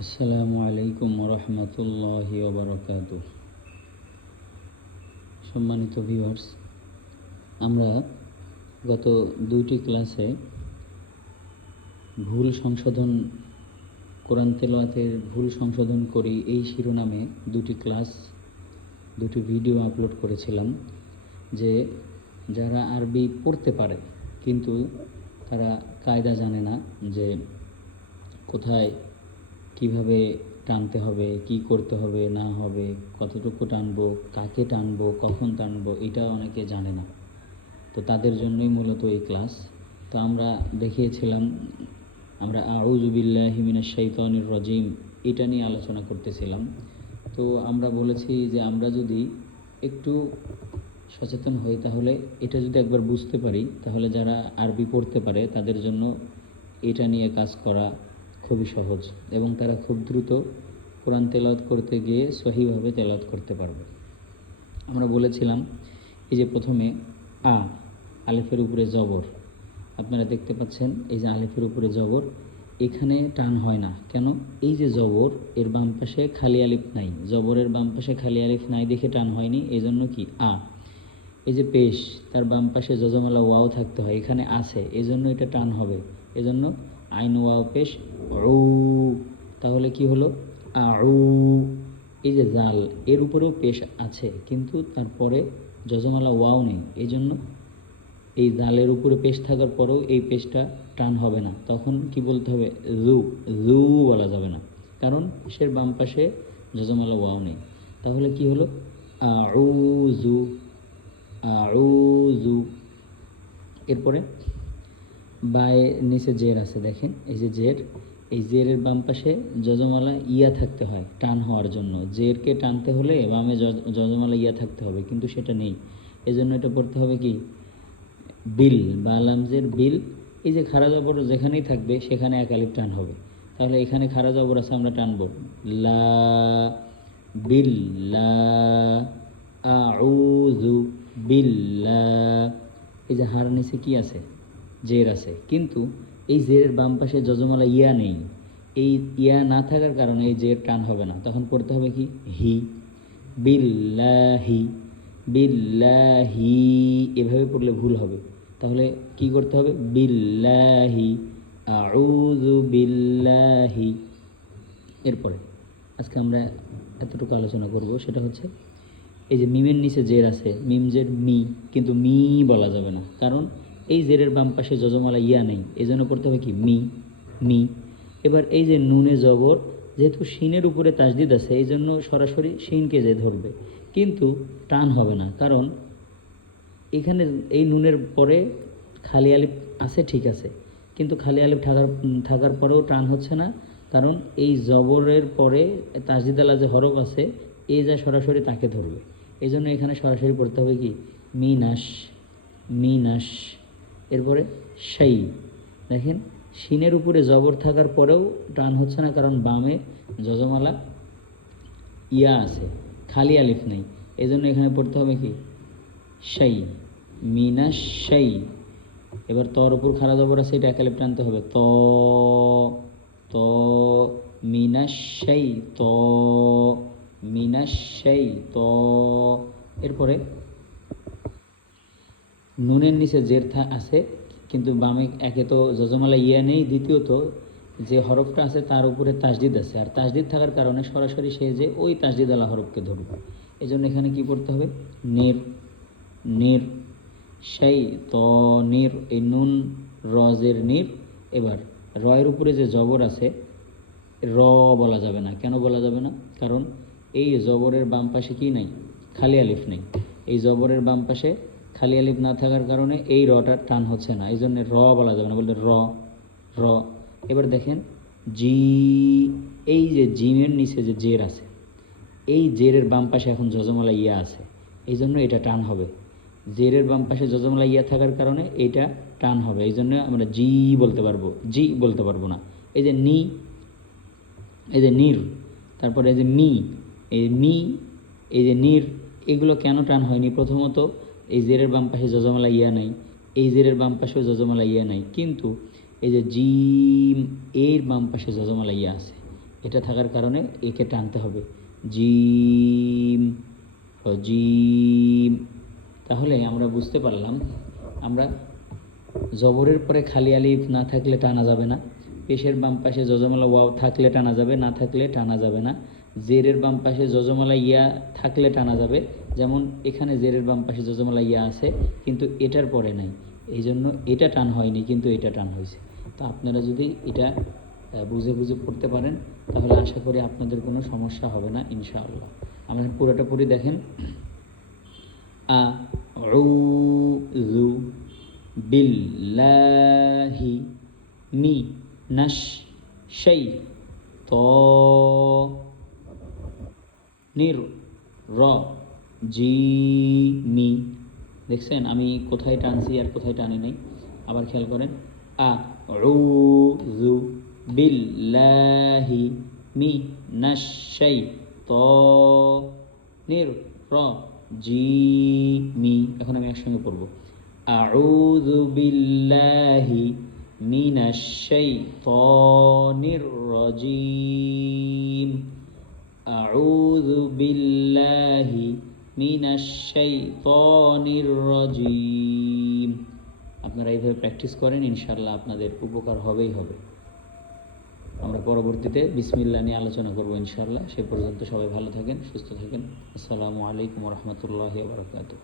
আসসালামু আলাইকুম রহমতুল্লাহি ওবরাকাতুহ। সম্মানিত ভিউয়ার্স, আমরা গত দুইটি ক্লাসে কোরআন তেলাওয়াতের ভুল সংশোধন করি এই শিরোনামে দুটি ভিডিও আপলোড করেছিলাম। যে যারা আরবি পড়তে পারে কিন্তু তারা কায়দা জানে না, যে কোথায় কিভাবে টানতে হবে, কি করতে হবে না হবে, কতটুকু টানবো, কাকে টানবো, কখন টানবো, এটা অনেকে জানে না। তো তাদের জন্যই মূলত এই ক্লাস। তো আমরা দেখিয়েছিলাম, আমরা আউযু বিল্লাহি মিনাশ শাইতানির রাজিম এটা নিয়ে আলোচনা করতেছিলাম। তো আমরা বলেছি যে আমরা যদি একটু সচেতন হই, তাহলে এটা যদি একবার বুঝতে পারি, তাহলে যারা আরবি পড়তে পারে তাদের জন্য এটা নিয়ে কাজ করা খুবই সহজ, এবং তারা খুব দ্রুত কোরআন তেলাওয়াত করতে গিয়ে সহিভাবে তেলাওয়াত করতে পারবে। আমরা বলেছিলাম এই যে প্রথমে আলিফের উপরে জবর, আপনারা দেখতে পাচ্ছেন এই যে আলিফের উপরে জবর, এখানে টান হয় না কেন? এই যে জবর, এর বাম পাশে খালি আলিফ নাই, জবরের বাম পাশে খালি আলিফ নাই দেখে টান হয়নি। এই জন্য কি এই যে পেশ, তার বাম পাশে যজমালা ওয়াও থাকতে হয়, এখানে আছে, এই জন্য এটা টান হবে। এজন্য আইন ওয়াও পেশ তাহলে কি হলো? এই যে জাল, এর উপরেও পেশ আছে কিন্তু তারপরে যজমালা ওয়াও নেই, এই জন্য এই জালের উপরে পেশ থাকার পরেও এই পেশটা টান হবে না। তখন কি বলতে হবে? জু বলা যাবে না, কারণ সে বাম পাশে যজমালা ওয়াও নেই। তাহলে কি হলো? আউযু আউযু। এরপরে বায়ে নিচে জের আছে, দেখেন এই যে জের, এই জেরের বাম পাশে যজমালা ইয়া থাকতে হয় টান হওয়ার জন্য। জেরকে টানতে হলে বামে যজমালা ইয়া থাকতে হবে, কিন্তু সেটা নেই। এজন্য এটা পড়তে হবে কি? বিল বা লামজের বিল। এই যে খাড়া জবর যেখানেই থাকবে সেখানে এক আলিফ টান হবে। তাহলে এখানে খাড়া জবর আছে, আমরা টানবো লা, বিল্লা, আউযু বিল্লা। এই যে হার নিচে কি আছে? জের আছে, কিন্তু এই জেরের বাম পাশে যজমালা ইয়া নেই। এই ইয়া না থাকার কারণে এই জের টান হবে না। তখন পড়তে হবে কি? হি, বিল্লাহি, বিল্লাহি। এভাবে পড়লে ভুল হবে। তাহলে কি করতে হবে? বিল্লাহি, আউযু বিল্লাহি। এরপরে আজকে আমরা এতটুকু আলোচনা করব, সেটা হচ্ছে এই যে মিমের নিচে জের আছে, মিম জের মি, কিন্তু মি বলা যাবে না, কারণ এই জেরের বাম পাশে যজমালা ইয়া নেই। এই জন্য করতে হবে কি? Me, me. এবার এই যে নুনে জবর, যেহেতু শিনের উপরে তাসদিদ আছে, এই জন্য সরাসরি শিনকে যে ধরবে, কিন্তু টান হবে না, কারণ এখানে এই নুনের পরে খালি আলিফ আছে, ঠিক আছে, কিন্তু খালি আলিফ থাকার পরেও টান হচ্ছে না, কারণ এই জবরের পরে তাসদিদালা যে হরফ আছে, এই যা সরাসরি তাকে ধরবে। এই জন্য এখানে সরাসরি পড়তে হবে কি? মিনাস, মিনাস। এরপরে সেই, দেখেন শিনের উপরে জবর থাকার পরেও টান হচ্ছে না, কারণ বামে যজমালা ইয়া আছে, খালি আলিফ নেই। এই জন্য এখানে পড়তে হবে কি? সেই, মিনাস সেই। এবার তর উপর খাড়া জবর আছে, এটা এক আলিফ টানতে হবে, ত, ত, মিনাস সেই, ত, মিনাস সেই, ত। এরপরে নুনের নিচে জের আছে, কিন্তু বামে একে তো যজমালা ইয়া নেই, দ্বিতীয়ত যে হরফটা আছে তার উপরে তাসদিদ আছে, আর তাসদিদ থাকার কারণে সরাসরি সে যে ওই তাসদিদ আলা হরফকে ধরবে। এই জন্য এখানে কী পড়তে হবে? নির, নির, সেই, ত, নির, এই নুন রজের নির। এবার রয়ের উপরে যে জবর আছে, র বলা যাবে না। কেন বলা যাবে না? কারণ এই জবরের বাম পাশে কি নাই? খালি আলিফ নেই। এই জবরের বাম পাশে খালি আলিফ না থাকার কারণে এই রটা টান হচ্ছে না, এই জন্য র বলা যাবে না, বলতে র, র। এবার দেখেন জি, এই যে জিমের নিচে যে জের আছে, এই জেরের বাম পাশে এখন যজমালা ইয়া আছে, এই জন্য এটা টান হবে। জেরের বাম পাশে যজমালা ইয়া থাকার কারণে এটা টান হবে, এই জন্য আমরা জি বলতে পারবো, জি বলতে পারবো না। এই যে নি, এই যে নির, তারপরে এই যে মি, এই মি, এই যে নির, এগুলো কেন টান হয়নি? প্রথমত এই জেরের বাম পাশে যজমালা ইয়া নাই, এই জেরের বাম পাশেও যজমালা ইয়া নাই, কিন্তু এই যে জিম, এর বাম পাশে যজমালা ইয়া আছে, এটা থাকার কারণে একে টানতে হবে, জিম, রজিম। তাহলে আমরা বুঝতে পারলাম, আমরা জবরের পরে খালি আলিফ না থাকলে টানা যাবে না, পেশের বাম পাশে যজমালা ওয়াও থাকলে টানা যাবে, না থাকলে টানা যাবে না। জেরের বাম পাশে যজমালা ইয়া থাকলে টানা যাবে, যেমন এখানে জেরের বাম পাশে যজমালা ইয়া আছে কিন্তু এটার পরে নাই, এই জন্য এটা টান হয়নি কিন্তু এটা টান হয়েছে। তো আপনারা যদি এটা বুঝে বুঝে পড়তে পারেন তাহলে আশা করি আপনাদের কোনো সমস্যা হবে না ইনশাআল্লাহ। আমরা পুরোটা পড়ি, দেখেন। আউযু বিল্লাহি মিনাশ শাইতানির রাজিম। দেখছেন আমি কোথায় টানছি আর কোথায় টানি নাই, আবার খেয়াল করেন। আউযু বিল্লাহি মিনাশ শাইতানির রাজিম। এখন আমি একসঙ্গে পড়ব, আউযু বিল্লাহি মিনাশ শাইতানির রাজিম, আউযু বিল্লাহি মিনাশ শাইতানির রাজিম। আপনারা এইভাবে প্র্যাকটিস করেন, ইনশাআল্লাহ আপনাদের উপকার হবেই হবে। আমরা পরবর্তীতে বিসমিল্লাহ নিয়ে আলোচনা করব ইনশাআল্লাহ। সে পর্যন্ত সবাই ভালো থাকেন, সুস্থ থাকেন। আসসালামু আলাইকুম ওয়া রাহমাতুল্লাহি ওয়া বারাকাতুহু।